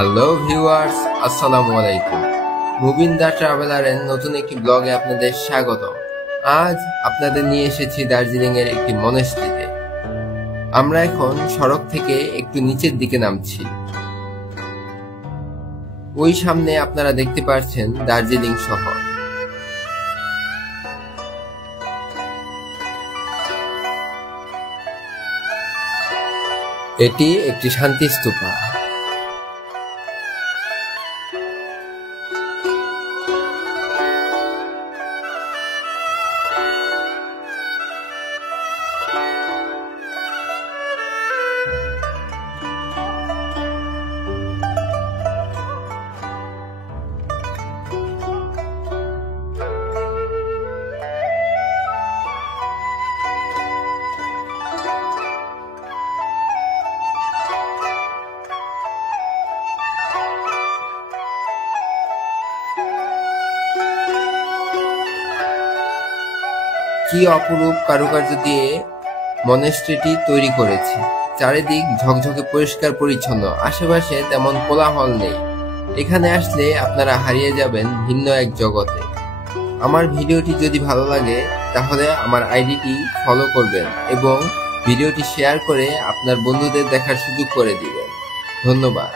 Hello viewers, আসসালামু আলাইকুম। মুবিন দা ট্রাভেলারের নতুন একটি ব্লগে আপনাদের স্বাগতম। আজ আপনাদের নিয়ে এসেছি দার্জিলিং এর একটি মনেস্ট্রিতে। আমরা এখন সড়ক থেকে একটু নিচের দিকে নামছি। ওই সামনে আপনারা দেখতে পাচ্ছেন দার্জিলিং শহর। এটি একটি শান্তি স্তূপা। কি অপরূপ কারুকার্য দিয়ে মনেস্ট্রিটি তৈরি করেছে। চারিদিক ঝকঝকে পরিষ্কার পরিচ্ছন্ন, আশেপাশে তেমন কোলাহল নেই। এখানে আসলে আপনারা হারিয়ে যাবেন ভিন্ন এক জগতে। আমার ভিডিওটি যদি ভালো লাগে তাহলে আমার আইডিটি ফলো করবেন এবং ভিডিওটি শেয়ার করে আপনার বন্ধুদের দেখার সুযোগ করে দিবেন। ধন্যবাদ।